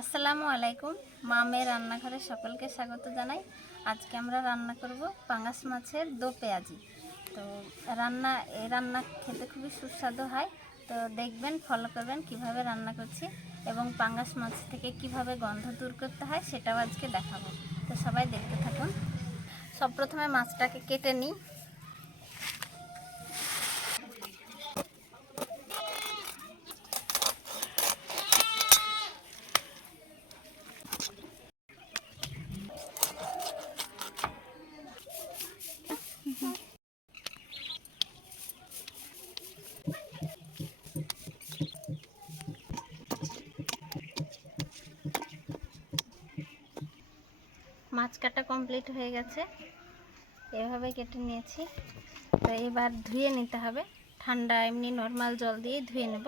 আসসালামু আলাইকুম। মামের রান্নাঘরে সকলকে স্বাগত জানাই। আজকে আমরা রান্না করব পাঙ্গাস মাছের দো পেঁয়াজি। তো রান্না এই রান্না খেতে খুবই সুস্বাদু হয়। তো দেখবেন ফলো করবেন কীভাবে রান্না করছি এবং পাঙ্গাস মাছ থেকে কীভাবে গন্ধ দূর করতে হয় সেটাও আজকে দেখাবো। তো সবাই দেখতে থাকুন। সব প্রথমে মাছটাকে কেটে নিই। মাছ কাটা কমপ্লিট হয়ে গেছে। এভাবে কেটে নিয়েছি। তো এবার ধুয়ে নিতে হবে। ঠান্ডা এমনি নর্মাল জল দিয়ে ধুয়ে নেব।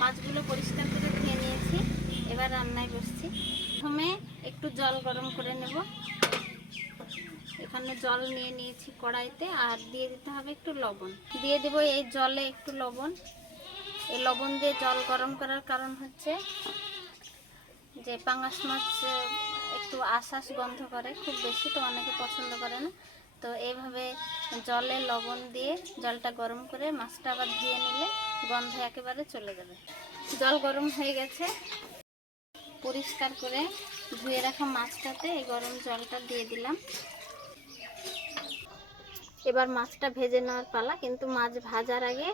মাছগুলো পরিষ্কার রান্নায় বসছি প্রথমে একটু জল গরম করে নেব। এখানে জল নিয়ে নিয়েছি কড়াইতে আর দিয়ে দিতে হবে একটু লবণ। দিয়ে দেব এই জলে একটু লবণ। এই লবণ দিয়ে জল গরম করার কারণ হচ্ছে যে পাঙাশ মাছ একটু আশ্বাস গন্ধ করে খুব বেশি, তো অনেকে পছন্দ করে না। তো এইভাবে জলে লবণ দিয়ে জলটা গরম করে মাছটা আবার ধুয়ে নিলে গন্ধ একেবারে চলে যাবে। জল গরম হয়ে গেছে। পরিষ্কার করে ধুয়ে রাখা মাছটাতে এই গরম জলটা দিয়ে দিলাম। এবার মাছটা ভেজে নেওয়ার পালা, কিন্তু মাছ ভাজার আগে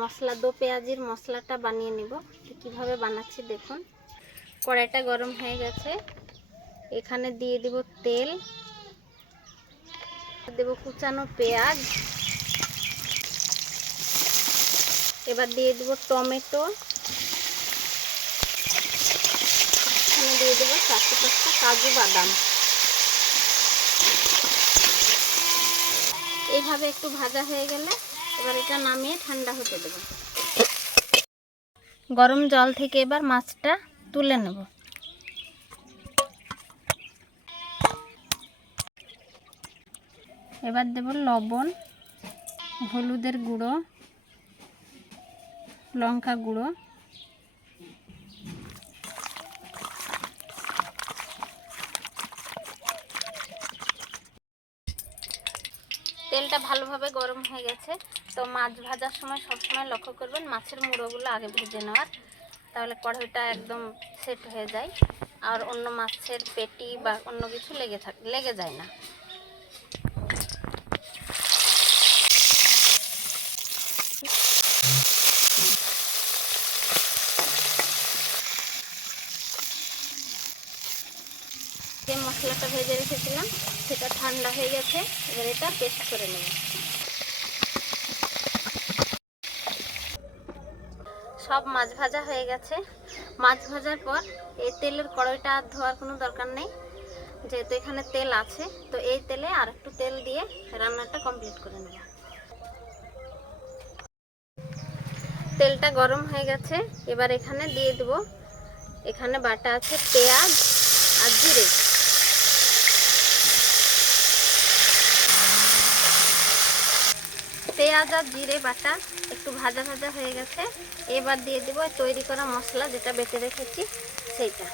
মশলা, দো পেঁয়াজির মশলাটা বানিয়ে নিব। কীভাবে বানাচ্ছি দেখুন। কড়াইটা গরম হয়ে গেছে। এখানে দিয়ে দিব তেল। দেব কুচানো পেঁয়াজ। এবার দিয়ে দেব টমেটো এখানে দিয়ে দেবো চারটে পাঁচটা কাজু বাদাম। এইভাবে একটু ভাজা হয়ে গেলে এবার এটা নামিয়ে ঠান্ডা হতে দেব। গরম জল থেকে এবার মাছটা তুলে নেব। এবার দেব লবণ, হলুদের গুঁড়ো, লঙ্কা গুঁড়ো তেলটা ভালোভাবে গরম হয়ে গেছে। তো মাছ ভাজার সময় সবসময় লক্ষ্য করবেন মাছের মুড়োগুলো আগে ভেজে নেওয়ার, তাহলে কড়াইটা একদম সেট হয়ে যায়। আর অন্য মাছের পেটি বা অন্য কিছু লেগে থাক লেগে যায় না। যে মশলাটা ভেজে রেখেছিলাম, সেটা ঠান্ডা হয়ে গেছে। এবার এটা পেস্ট করে নেব। সব মাছ ভাজা হয়ে গেছে। মাছ ভাজার পর এই তেলের কড়াইটা আর ধোয়ার কোনো দরকার নেই। যেহেতু এখানে তেল আছে, তো এই তেলে আর একটু তেল দিয়ে রান্নাটা কমপ্লিট করে নেব। তেলটা গরম হয়ে গেছে। এবার এখানে দিয়ে দেব। এখানে বাটা আছে পেঁয়াজ আর জিরে। পেঁয়াজ আর জিরে বাটা একটু ভাজা ভাজা হয়ে গেছে। এবার দিয়ে দেবো তৈরি করা মশলা, যেটা বেটে রেখেছি, সেইটা।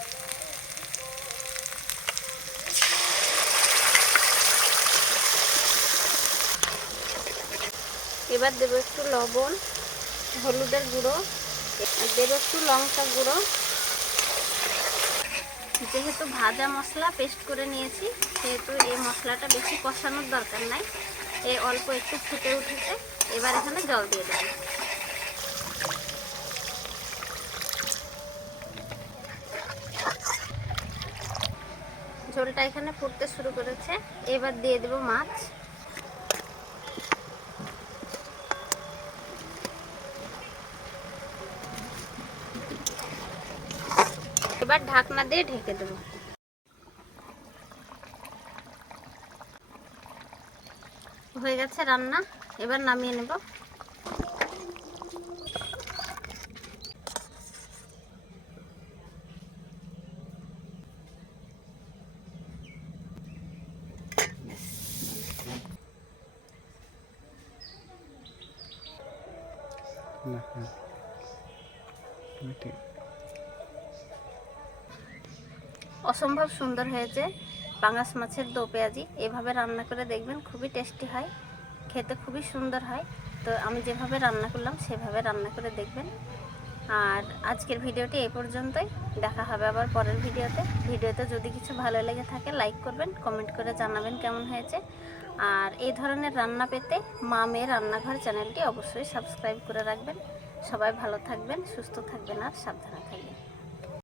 এবার দেবো একটু লবণ, হলুদের গুঁড়ো দেবো একটু লঙ্কা গুঁড়ো। যেহেতু ভাজা মশলা পেস্ট করে নিয়েছি, সেহেতু এই মশলাটা বেশি কষানোর দরকার নাই। এই অল্প একটু ফুটে উঠেছে, এবার এখানে জল দিয়ে দেবো। ঝোলটা এখানে ফুটতে শুরু করেছে। এবার দিয়ে দেবো মাছ। এবার ঢাকনা দিয়ে ঢেকে দেবো। হয়ে গেছে রান্না এবার নামিয়ে নেব। না হ্যাঁ। না অসম্ভব সুন্দর হয়েছে। পাঙাশ মাছের দো পেঁয়াজি। এভাবে রান্না করে দেখবেন খুবই টেস্টি হয়, খেতে খুবই সুন্দর হয়। তো আমি যেভাবে রান্না করলাম, সেভাবে রান্না করে দেখবেন। আর আজকের ভিডিওটি এই পর্যন্তই। দেখা হবে আবার পরের ভিডিওতে। ভিডিওতে যদি কিছু ভালো লেগে থাকে, লাইক করবেন, কমেন্ট করে জানাবেন কেমন হয়েছে। আর এই ধরনের রান্না পেতে মা মেয়ের রান্নাঘর চ্যানেলটি অবশ্যই সাবস্ক্রাইব করে রাখবেন। সবাই ভালো থাকবেন, সুস্থ থাকবেন, আর সাবধানে থাকবেন।